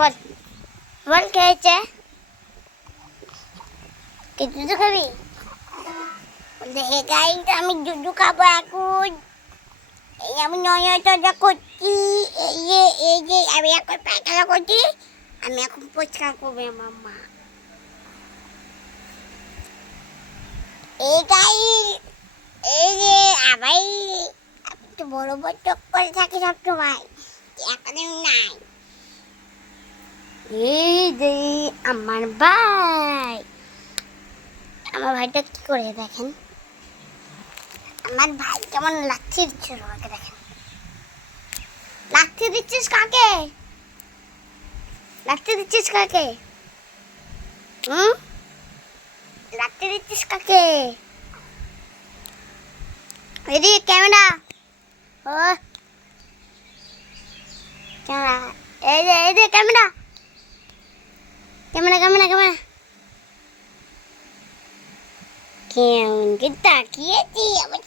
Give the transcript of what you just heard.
বল বল কে হয়েছে? কি দুধ খাবি? আমি দুধ খাবো এখন। এই আমি নয়া করছি। এই যে আমি এখন পায়খানা করছি। আমি এখন পরিষ্কার করবো আমার মা। এই যে আবার আমি তো বড় বড় চোখ করে থাকি সবসময়, এখন আমি নাই। এই যে আমার ভাই, আমার ভাইটা কি করে দেখেন, আমার ভাই কেমন লাথি দিচ্ছে আমাকে দেখেন। লাথি দিচ্ছিস কাকে? লাথি দিচ্ছিস কাকে? লাথি দিচ্ছিস কাকে? এদিকে ক্যামেরা। ও ক্যামেরা, এই যে ক্যামেরা ক্যামেরা ক্যামেরা ক্যামেরা। কেমন কি তাকিয়েছি আমার